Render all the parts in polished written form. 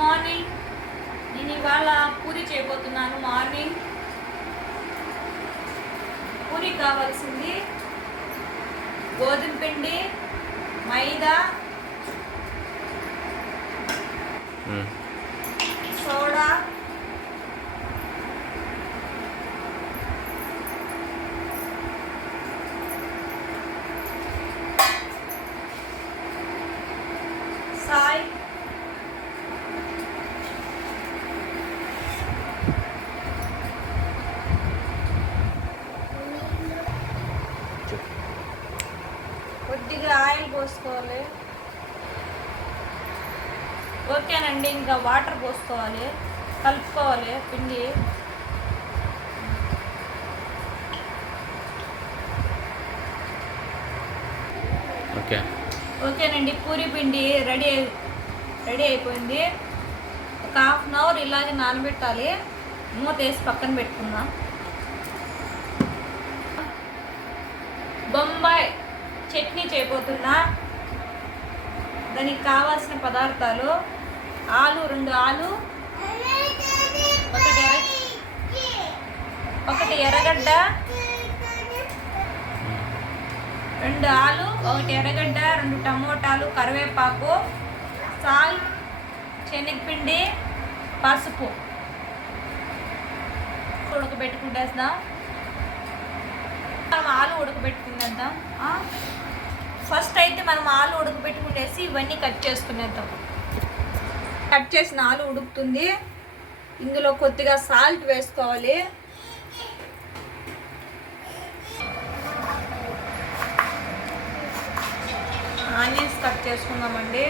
Morning. నేను ఇవాళ పూరి చేయబోతున్నాను. మార్నింగ్ పూరి కావాల్సింది గోధుమ పిండి, మైదా, సోడా, సాల్ట్, కొద్దిగా ఆయిల్ పోసుకోవాలి. ఓకేనండి, ఇంకా వాటర్ పోసుకోవాలి, కలుపుకోవాలి పిండి. ఓకేనండి, పూరి పిండి రెడీ అయిపోయింది. ఒక హాఫ్ అన్ అవర్ ఇలాగే నానబెట్టాలి. మూత వేసి పక్కన పెట్టుకుందాం. బొంబాయి చట్నీ చేయబోతున్నా. దానికి కావాల్సిన పదార్థాలు: ఆలు 2 ఆలు, ఒకటి ఎర్రగడ్డ, 2 ఆలు, 1 ఎర్రగడ్డ, 2 టమోటాలు, కరివేపాకు, సాల్ట్, శనగపిండి, పసుపు. ఉడకబెట్టుకుంటేద్దాం. మనం ఆలు ఉడకబెట్టుకునేద్దాం. ఫస్ట్ అయితే మనం ఆలు ఉడకబెట్టుకునేసి ఇవన్నీ కట్ చేసుకునేద్దాం. కట్ చేసిన ఆలు ఉడుకుతుంది. ఇందులో కొద్దిగా సాల్ట్ వేసుకోవాలి. ఆనియన్స్ కట్ చేసుకుందామండి.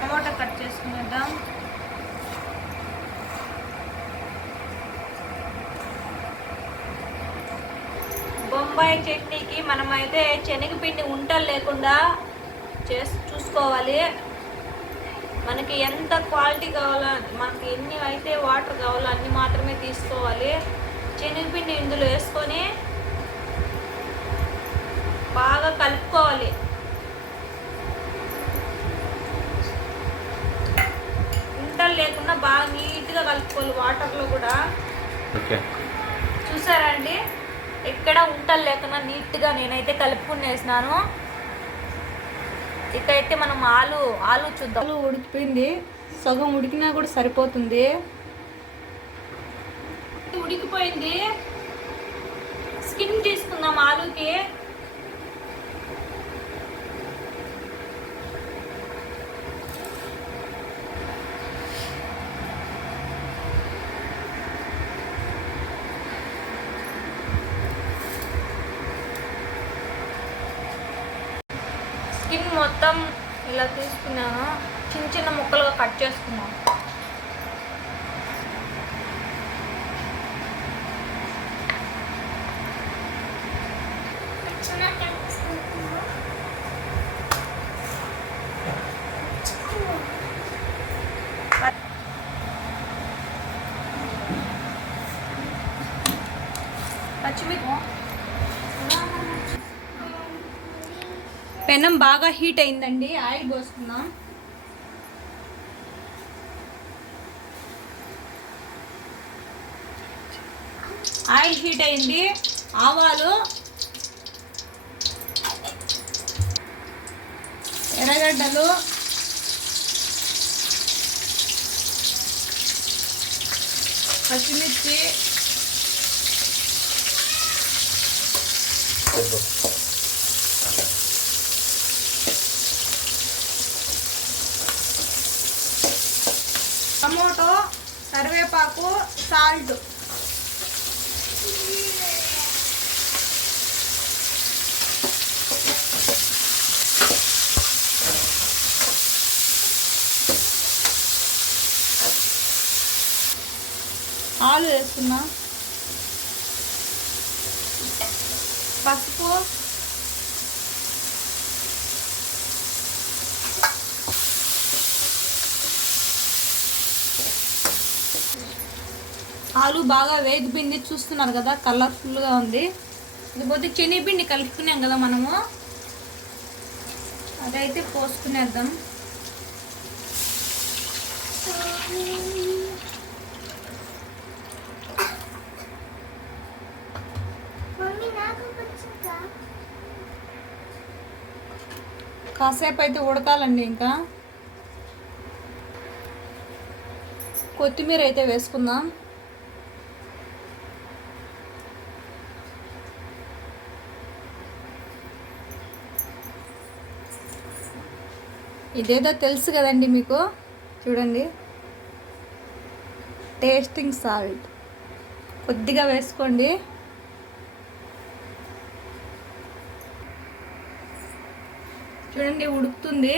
టమాటా కట్ చేసుకునేద్దాం. బొంబాయి చట్నీకి మనమైతే శనగపిండి ఉంటలు లేకుండా చూసుకోవాలి. మనకి ఎంత క్వాలిటీ కావాలో, మనకి ఎన్ని అయితే వాటర్ కావాలో అన్ని మాత్రమే తీసుకోవాలి. శనగపిండి ఇందులో వేసుకొని బాగా కలుపుకోవాలి. ఉంటలు లేకుండా బాగా నీట్గా కలుపుకోవాలి. వాటర్లో కూడా చూసారా అండి, ఎక్కడ ఉంటలు లేకుండా నీట్గా నేనైతే కలుపుకునేసినాను. ఇకైతే మనం ఆలు చూద్దాం. ఆలు ఉడికిపోయింది. సగం ఉడికినా కూడా సరిపోతుంది. ఉడికిపోయింది. స్కిన్ తీసుకుందాం ఆలుకి. స్కిన్ మొత్తం ఇలా తీసుకున్నాను. చిన్న చిన్న ముక్కలుగా కట్ చేసుకున్నాను. పచ్చిమిర్చి పెనం బాగా హీట్ అయిందండి. ఆయిల్ పోసుకుందాం. ఆయిల్ హీట్ అయింది. ఆవాలు, ఎర్రగడ్డలు, పచ్చిమిర్చి, టమోటో, కరివేపాకు, సాల్ట్. ఆలు వేస్తున్నా. పసుపు, ఆలు బాగా వేగిపిండి చూస్తున్నారు కదా, కలర్ఫుల్గా ఉంది. ఇకపోతే శనగపిండి కలుపుకున్నాం కదా మనము, అదైతే పోసుకునేద్దాం. కాసేపు అయితే ఉడకాలండి. ఇంకా కొత్తిమీర అయితే వేసుకుందాం. ఇదేదో తెలుసు కదండి మీకు, చూడండి, టేస్టింగ్ సాల్ట్ కొద్దిగా వేసుకోండి. చూడండి ఉడుకుతుంది.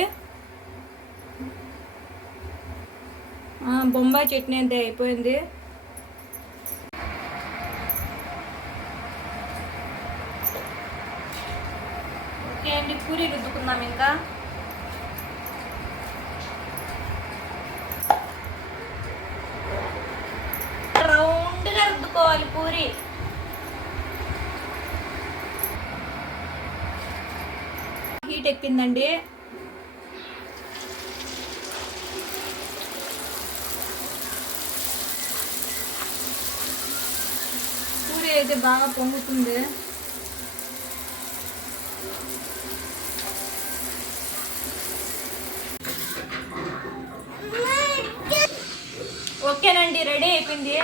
బొంబాయి చట్నీ అయితే అయిపోయింది. ఓకే అండి, పూరి రుద్దుకుందాం. ఇంకా రౌండ్గా రుద్దుకోవాలి పూరి. హీట్ ఎక్కిందండి. పూరి అయితే బాగా పొంగుతుంది. ఓకేనండి, రెడీ అయిపోయింది.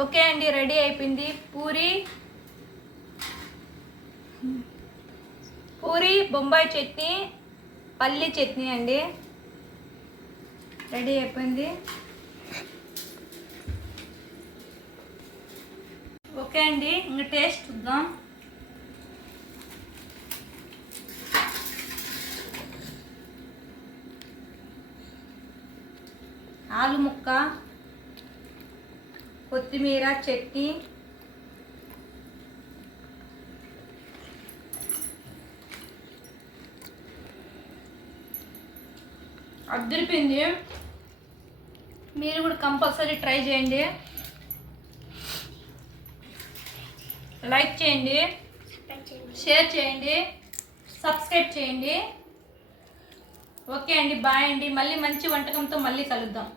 ఓకే అండి, రెడీ అయిపోయింది. పూరి బొంబాయి చట్నీ, పల్లి చట్నీ అండి, రెడీ అయిపోయింది. ఓకే అండి, ఇంకా టేస్ట్ చూద్దాం. ఆలు ముక్క, కొత్తిమీర చట్నీ, అద్దరిపోయింది. మీరు కూడా కంపల్సరీ ట్రై చేయండి. లైక్ చేయండి, షేర్ చేయండి, సబ్స్క్రైబ్ చేయండి. ఓకే అండి, బాయ్ అండి. మళ్ళీ మంచి వంటకంతో మళ్ళీ కలుద్దాం.